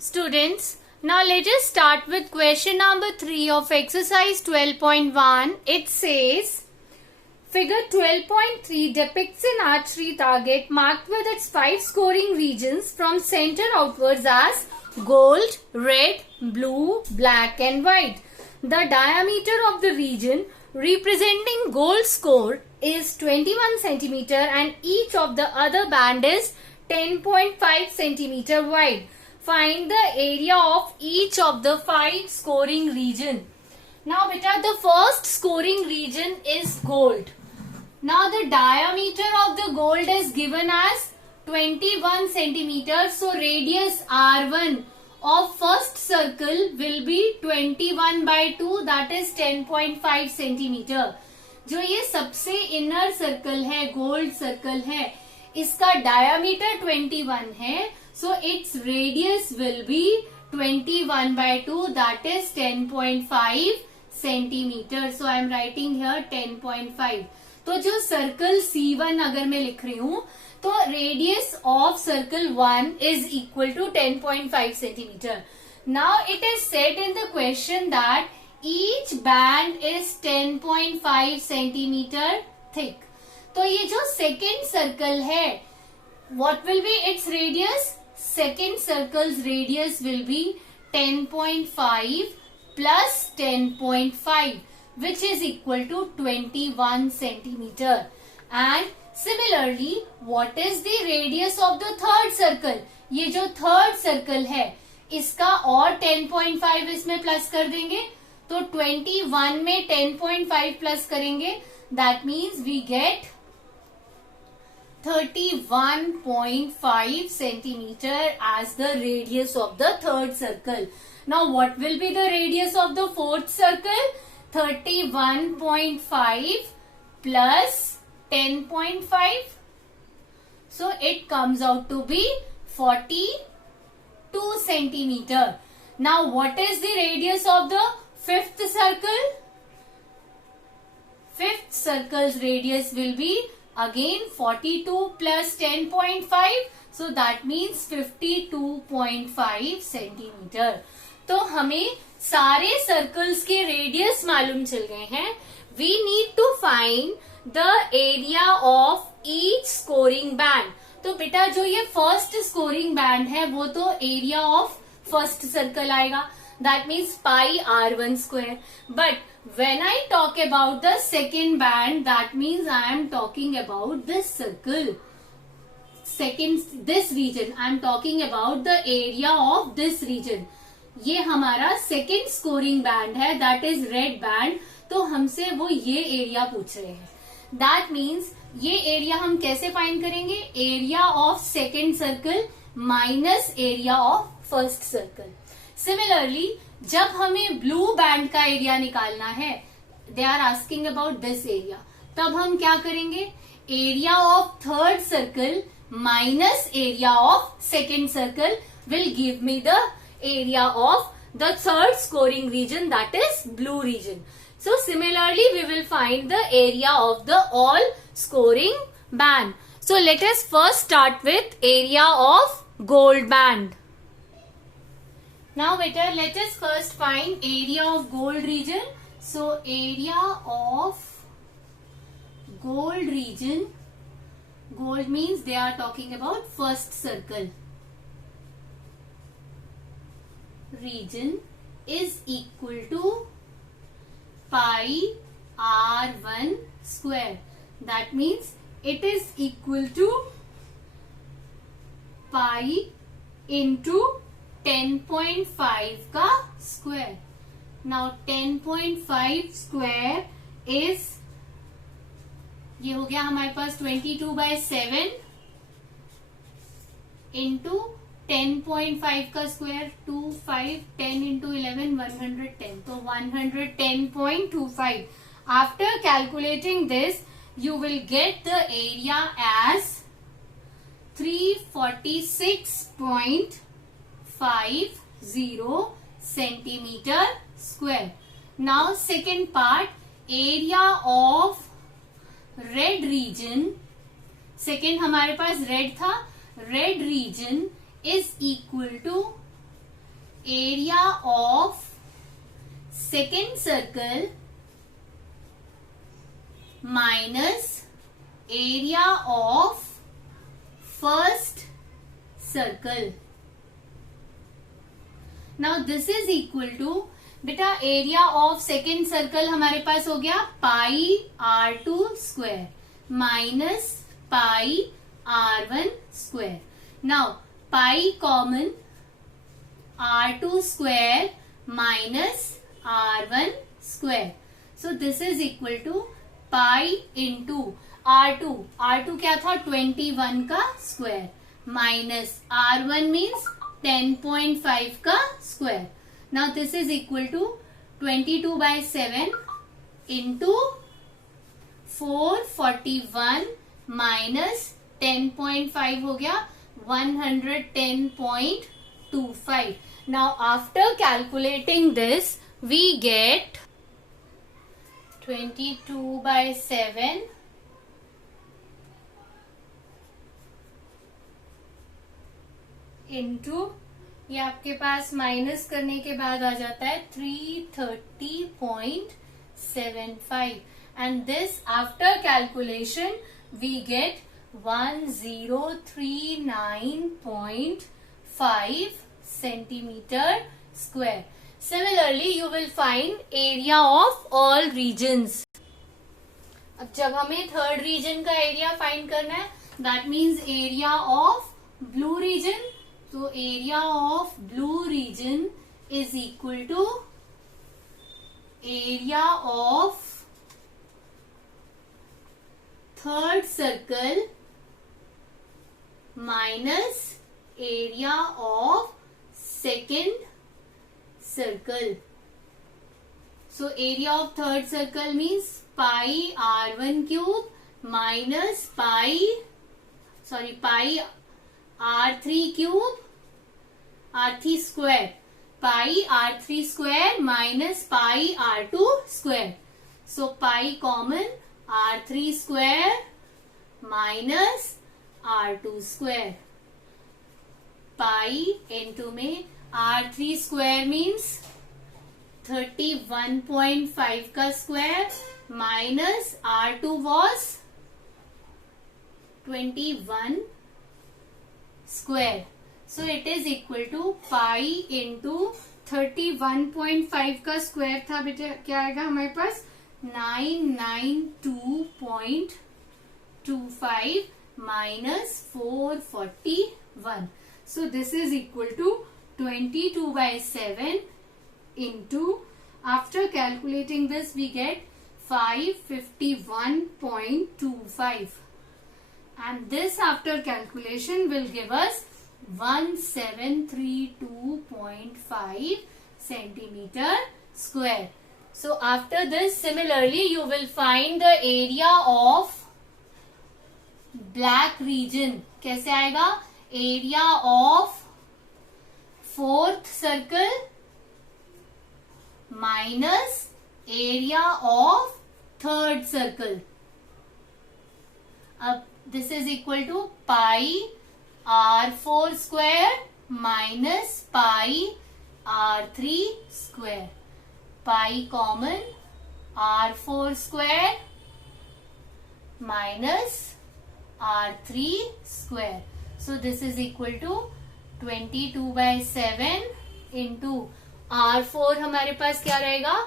Students, now let us start with question number 3 of exercise 12.1. It says, figure 12.3 depicts an archery target marked with its 5 scoring regions from center outwards as gold, red, blue, black and white. The diameter of the region representing gold score is 21 centimeter and each of the other band is 10.5 centimeter wide. Find the area of each of the 5 scoring region. Now beta, the first scoring region is gold. Now the diameter of the gold is given as 21 centimeter. So radius R1 of first circle will be 21 by 2, that is 10.5 centimeter. जो ये सबसे inner circle है, gold circle है, इसका diameter 21 है. So its radius will be 21 by 2, that is 10.5 centimeter. So I am writing here 10.5. तो जो circle C1 अगर मैं लिख रही हूँ तो radius of circle 1 is equal to 10.5 centimeter. Now it is said in the question that each band is 10.5 centimeter thick. तो ये जो सेकेंड सर्कल है, what will be its radius? Second circle's radius will be 10.5 plus 10.5, which is equal to 21 centimeter. And similarly, what is the radius of the third circle? ये जो third circle है, इसका और 10.5 इसमें प्लस कर देंगे, तो 21 में 10.5 प्लस करेंगे, that means we get 31.5 centimeter as the radius of the third circle. Now what will be the radius of the fourth circle? 31.5 plus 10.5. So it comes out to be 42 centimeter. Now what is the radius of the fifth circle? Fifth circle's radius will be again 42 plus 10.5. So that means 52.5 centimeter. तो हमें सारे circles के radius मालूम चल गए हैं. We need to find the area of each scoring band. तो बेटा जो ये फर्स्ट स्कोरिंग बैंड है वो तो एरिया ऑफ फर्स्ट सर्कल आएगा. That means pi r1 square. But when I talk about the second band, that means I am talking about this circle. This region. I am talking about the area of this region. ये हमारा second scoring band है, that is red band. तो हमसे वो ये area पूछ रहे हैं. दैट मीन्स ये एरिया हम कैसे फाइंड करेंगे? Area of second circle minus area of first circle. Similarly जब हमें ब्लू बैंड का एरिया निकालना है, they are asking about this area, तब हम क्या करेंगे? Area of third circle minus area of second circle will give me the area of the third scoring region, that is blue region. So similarly we will find the area of the all scoring band. So let us first start with area of gold band. Now better let us first find area of gold region. So area of gold region, gold means they are talking about first circle. Region is equal to pi r1 square. That means it is equal to pi into 10.5 का square. Now 10.5 square is, ये हो गया हमारे पास 22 by 7 into 10.5 का square 2, 5, 10 into 11, 110. तो 110.25. After calculating this, you will get the area as 346.50 centimeter square. Now second part, area of red region. second हमारे पास red था, red region is equal to area of second circle minus area of first circle. Now this is equal to, बेटा area of second circle हमारे पास हो गया pi r2 square minus pi r1 square. Now pi common, r2 square minus r1 square. So this is equal to pi into r2 क्या था 21 का square minus r1 means 10.5 का square. Now this is equal to 22/7 into 441 minus 10.5 हो गया 110.25. Now after calculating this we get 22/7 into, ये आपके पास minus करने के बाद आ जाता है 330.75 and this after calculation we get 1039.5 centimetre square. Similarly you will find area of all regions. अब जब हमें थर्ड रीजन का एरिया फाइंड करना है, that means area of blue region. So area of blue region is equal to area of third circle minus area of second circle. So area of third circle means pi r1 cube minus pi r3 cube r3 square, pi r3 square minus pi r2 square. So pi common, r3 square minus r2 square. Pi into में r3 square means 31.5 का square minus r2 was 21 square. So it is equal to pi into 31.5 का square था बेटा, क्या आएगा हमारे पास 992.25 minus 441. So this is equal to 22/7 into, after calculating this we get 551.25. And this after calculation will give us 1732.5 centimeter square. So after this similarly you will find the area of black region. कैसे आएगा? Area of fourth circle minus area of third circle. अब this is equal to pi r4 square minus pi r3 square. Pi common, r4 square minus r3 square. So this is equal to 22/7 into r4 हमारे पास क्या रहेगा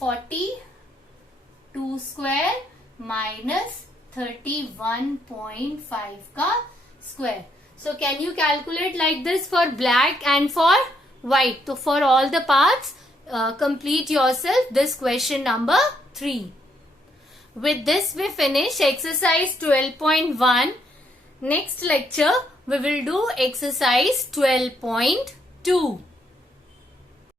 42 square minus 31.5 का square. So can you calculate like this for black and for white? So for all the parts, complete yourself this question number 3. With this we finish exercise 12.1. Next lecture we will do exercise 12.2.